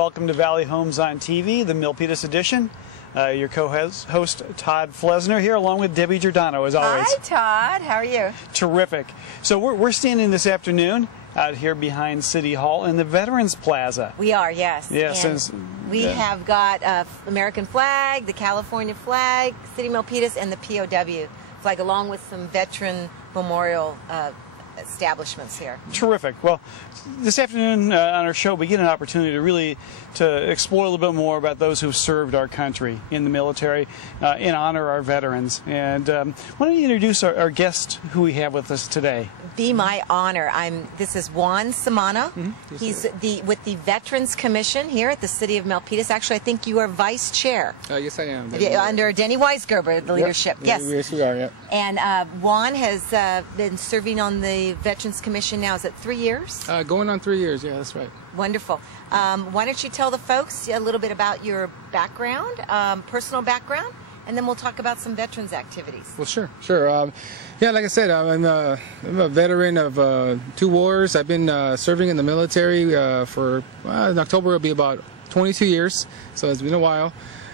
welcome to Valley Homes on TV, the Milpitas edition. Your co-host, Todd Flesner, here along with Debbie Giordano, as always. Hi, Todd. How are you? Terrific. So we're standing this afternoon out here behind City Hall in the Veterans Plaza. We are, yes. Yes. We have got American flag, the California flag, City Milpitas, and the POW flag, along with some veteran memorial establishments here. Terrific. Well, this afternoon on our show we get an opportunity to explore a little bit more about those who've served our country in the military and honor our veterans. And why don't you introduce our guest who we have with us today? Be my honor. This is Juan Samano. Mm-hmm. He's with the Veterans Commission here at the City of Milpitas. Actually, I think you are vice chair. Yes, I am. Under Denny Weisgerber, the leadership. Yep. Yes. Yes, we are. Yeah. And Juan has been serving on the Veterans Commission now. Is it 3 years? Going on 3 years. Yeah, that's right. Wonderful. Why don't you tell the folks a little bit about your background, personal background, and then we'll talk about some veterans activities. Well, sure. Yeah, like I said, I'm a veteran of 2 wars. I've been serving in the military for, in October it'll be about 22 years, so it's been a while.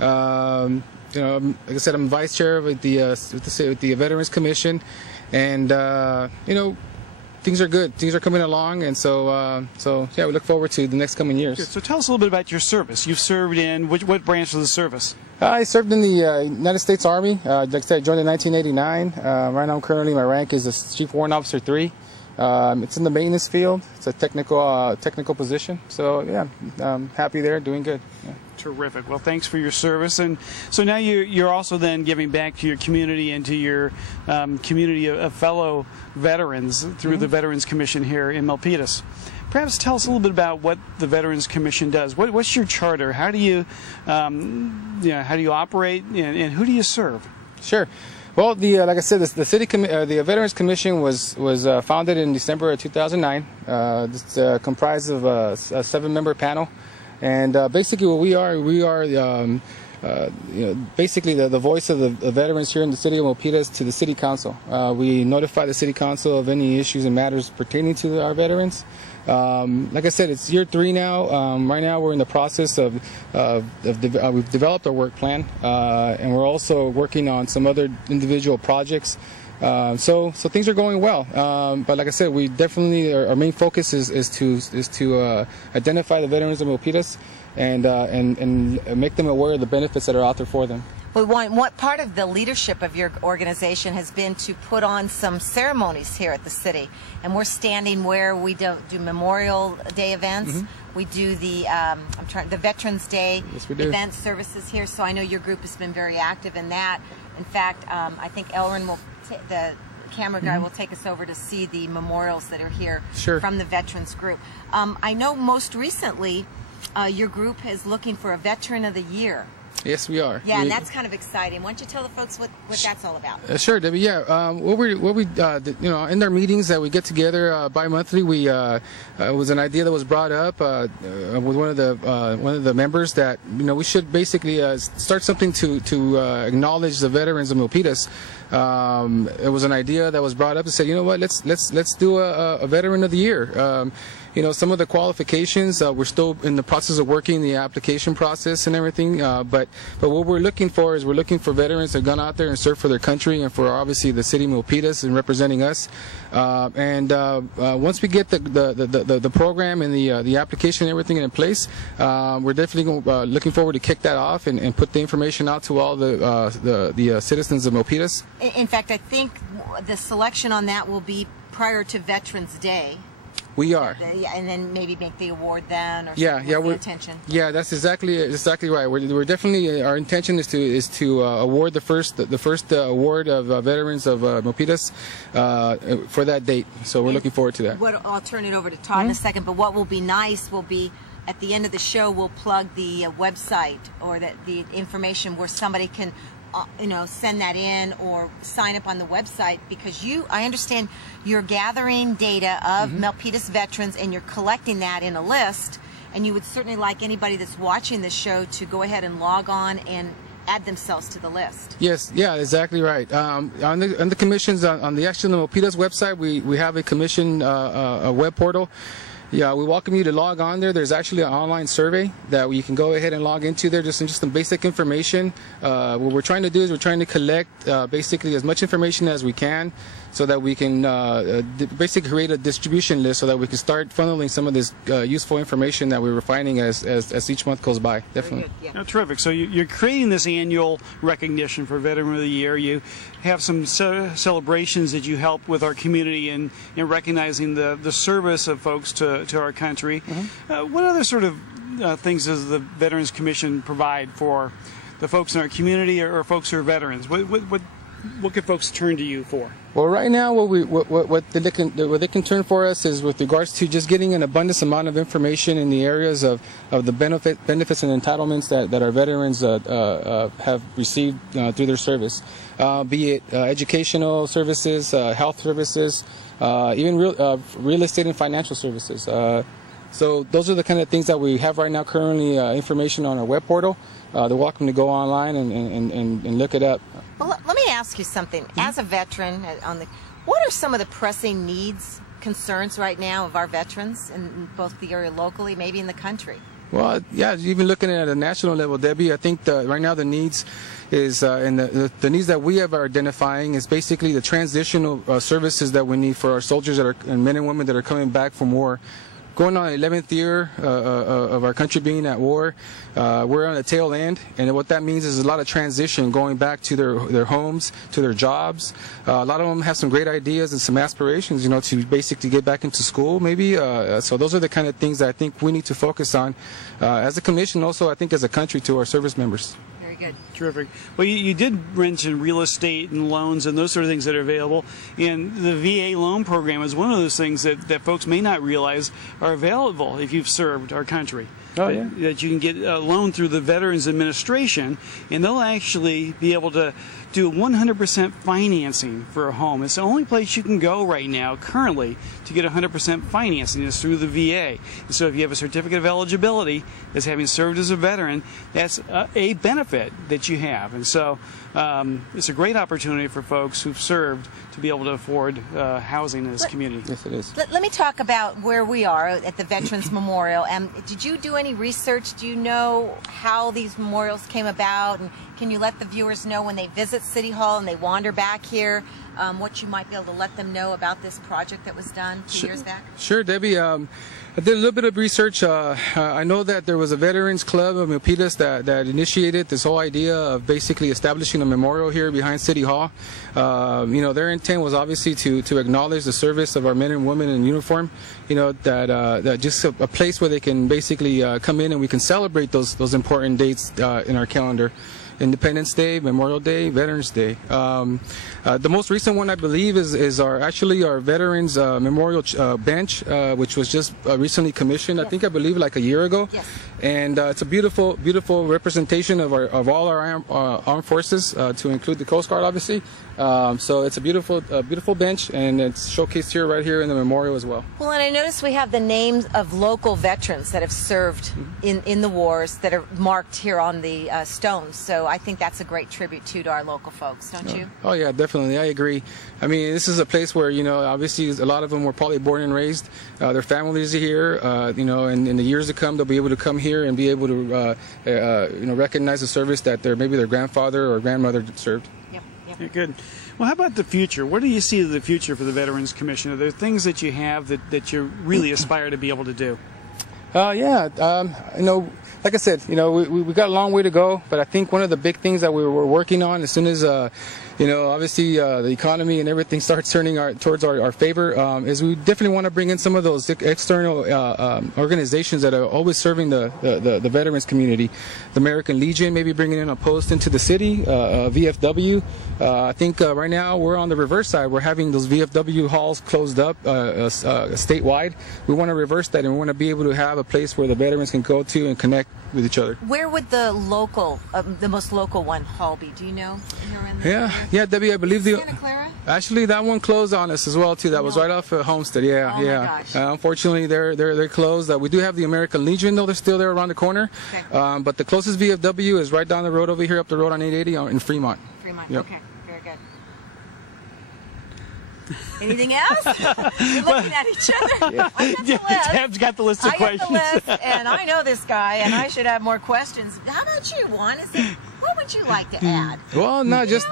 You know, like I said, I'm vice chair with the Veterans Commission, and you know, things are good. Things are coming along, and so yeah, we look forward to the next coming years. So tell us a little bit about your service. You've served in what branch of the service? I served in the United States Army. Like I said, I joined in 1989. Right now, currently, my rank is a Chief Warrant Officer 3. It's in the maintenance field. It's a technical position. So yeah, I'm happy there, doing good. Yeah. Terrific. Well, thanks for your service. And so now you're also then giving back to your community and to your community of fellow veterans through the Veterans Commission here in Milpitas. Perhaps tell us a little bit about what the Veterans Commission does. What's your charter? How do you, how do you operate, and who do you serve? Sure. Well, like I said, the Veterans Commission was founded in December of 2009. It's comprised of a 7-member panel, and basically what we are basically the voice of the veterans here in the city of Milpitas to the city council. We notify the city council of any issues and matters pertaining to our veterans. Like I said, it's year 3 now. Right now we're in the process of we've developed our work plan, and we're also working on some other individual projects. So things are going well. But like I said, we definitely, our main focus is to identify the veterans of Milpitas and make them aware of the benefits that are out there for them. Well, what part of the leadership of your organization has been to put on some ceremonies here at the city, and we're standing where we do Memorial Day events. Mm-hmm. We do the Veterans Day event services here. So I know your group has been very active in that. In fact, I think Elrin the camera guy will take us over to see the memorials that are here from the Veterans group. I know most recently your group is looking for a Veteran of the Year. Yes, we are. Yeah, and that's kind of exciting. Why don't you tell the folks what that's all about? Sure, Debbie. Yeah, what we you know, in our meetings that we get together bi-monthly, it was an idea that was brought up with one of the members that we should basically start something to acknowledge the veterans of Milpitas. It was an idea that was brought up and said, you know what, let's do a Veteran of the Year. Some of the qualifications, we're still in the process of working the application process and everything, but what we're looking for is veterans that have gone out there and served for their country and for obviously the city of Milpitas and representing us. Once we get the program and the application and everything in place, we're definitely looking forward to kick that off and put the information out to all the citizens of Milpitas. In fact, I think the selection on that will be prior to Veterans Day. We are. And then maybe make the award then, or the intention. Yeah, that's exactly right. We're definitely, our intention is to award the first award of veterans of Milpitas for that date. So we're looking forward to that. I'll turn it over to Todd in a second. But what will be nice will be at the end of the show we'll plug the website or the information where somebody can send that in or sign up on the website, because I understand you're gathering data of Milpitas veterans and you're collecting that in a list, and you would certainly like anybody that's watching this show to go ahead and log on and add themselves to the list. Yes, yeah, exactly right. On the commissions, on the actual Milpitas website, we have a commission a web portal. Yeah, we welcome you to log on there. There's actually an online survey that you can go ahead and log into there, just some basic information. What we're trying to do is we're trying to collect basically as much information as we can so that we can basically create a distribution list so that we can start funneling some of this useful information that we're finding as each month goes by. Definitely. Yeah. Oh, terrific. So you're creating this annual recognition for Veteran of the Year. You have some celebrations that you help with our community in recognizing the service of folks to our country. Mm-hmm. What other sort of things does the Veterans Commission provide for the folks in our community or folks who are veterans? What could folks turn to you for? Well, right now, what they can turn for us is with regards to just getting an abundance amount of information in the areas of the benefits and entitlements that our veterans have received through their service, be it educational services, health services, even real estate and financial services. So those are the kind of things that we have right now currently, information on our web portal. They're welcome to go online and look it up. Well, let me ask you something. As a veteran, what are some of the pressing needs, concerns right now of our veterans in both the area locally, maybe in the country? Well, yeah, even looking at a national level, Debbie, I think right now the needs is, and the needs that we are identifying is basically the transitional services that we need for our soldiers and men and women that are coming back from war. Going on the 11th year of our country being at war, we're on the tail end, and what that means is a lot of transition going back to their homes, to their jobs. A lot of them have some great ideas and some aspirations, to basically get back into school, maybe. So those are the kind of things that I think we need to focus on as a commission, also I think as a country, to our service members. Good. Terrific. Well, you did mention real estate and loans and those sort of things that are available. And the VA loan program is one of those things that folks may not realize are available if you've served our country. Oh, yeah. That you can get a loan through the Veterans Administration, and they'll actually be able to do 100% financing for a home. It's the only place you can go right now, currently, to get 100% financing is through the VA. And so if you have a certificate of eligibility as having served as a veteran, that's a benefit that you have. And so it's a great opportunity for folks who've served to be able to afford housing in this community. Yes, it is. Let me talk about where we are at the Veterans Memorial. Did you do any research? Do you know how these memorials came about? And can you let the viewers know when they visit City Hall and they wander back here, what you might be able to let them know about this project that was done 2 years back? Sure, Debbie. I did a little bit of research. I know that there was a Veterans Club of Milpitas that initiated this whole idea of basically establishing a memorial here behind City Hall. Their intent was obviously to acknowledge the service of our men and women in uniform. That just a place where they can basically come in and we can celebrate those important dates in our calendar. Independence Day, Memorial Day, Veterans Day. The most recent one, I believe, is our Veterans Memorial Bench, which was just recently commissioned. I believe like a year ago. Yes. And it's a beautiful representation of all our armed forces, to include the Coast Guard, obviously. So it's a beautiful bench, and it's showcased right here in the memorial as well. Well, and I noticed we have the names of local veterans that have served in the wars that are marked here on the stones. So I think that's a great tribute to our local folks, don't you? Oh yeah, definitely. I agree. I mean, this is a place where obviously a lot of them were probably born and raised. Their families are here. And in the years to come, they'll be able to come here and be able to recognize the service that maybe their grandfather or grandmother served. Yep. Yeah, good. Well, how about the future? What do you see as the future for the Veterans Commission? Are there things that you have that you really aspire to be able to do? Like I said, we got a long way to go, but I think one of the big things that we were working on as soon as obviously the economy and everything starts turning towards our favor, is we definitely want to bring in some of those external organizations that are always serving the veterans community. The American Legion, maybe bringing in a post into the city, VFW. I think right now we're on the reverse side. We're having those VFW halls closed up statewide. We want to reverse that, and we want to be able to have a place where the veterans can go to and connect with each other. Where would the most local one hall be? Do you know? Yeah, Debbie, I believe Santa Clara? Actually, that one closed on us as well too. That was right off Homestead. Yeah. My gosh. Unfortunately, they're closed. We do have the American Legion, though. They're still there around the corner. Okay. But the closest VFW is right down the road over here, up the road on 880 in Fremont. Fremont. Yep. Okay. Very good. Anything else? We're looking at each other. Yeah. I got the list. Tab's got the list of questions. I got the list, and I know this guy, and I should have more questions. How about you, Juan? What would you like to add? Well, no, I just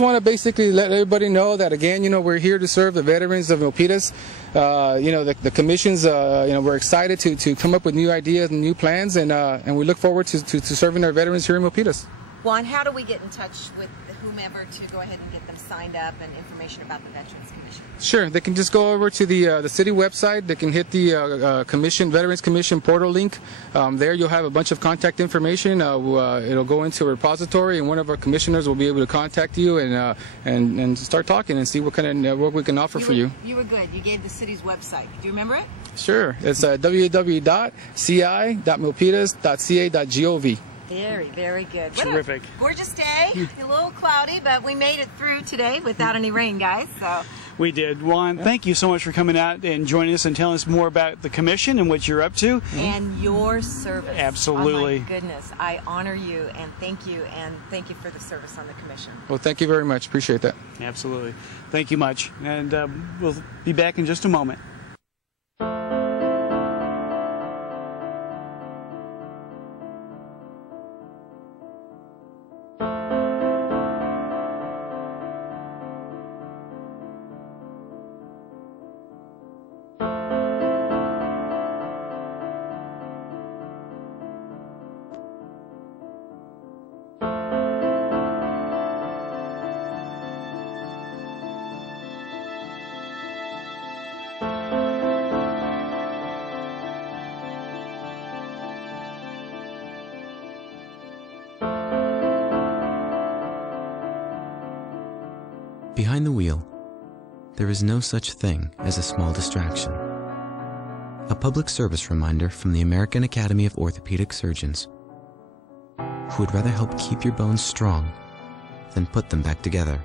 want to basically let everybody know that, again, we're here to serve the veterans of Milpitas. The commissions, we're excited to come up with new ideas and new plans, and we look forward to serving our veterans here in Milpitas. Juan, how do we get in touch with whomever to go ahead and get them signed up and information about the Veterans Commission? Sure, they can just go over to the city website. They can hit the Veterans Commission portal link. There you'll have a bunch of contact information. It'll go into a repository, and one of our commissioners will be able to contact you and start talking and see what kind of network we can offer for you. You were good. You gave the city's website. Do you remember it? Sure. It's www.ci.milpitas.ca.gov. Very, very good. Terrific. Gorgeous day. A little cloudy, but we made it through today without any rain, guys. So we did. Juan, thank you so much for coming out and joining us and telling us more about the commission and what you're up to. And your service. Absolutely. Oh my goodness. I honor you and thank you for the service on the commission. Well, thank you very much. Appreciate that. Absolutely. Thank you much. And we'll be back in just a moment. Behind the wheel, there is no such thing as a small distraction. A public service reminder from the American Academy of Orthopedic Surgeons, who would rather help keep your bones strong than put them back together.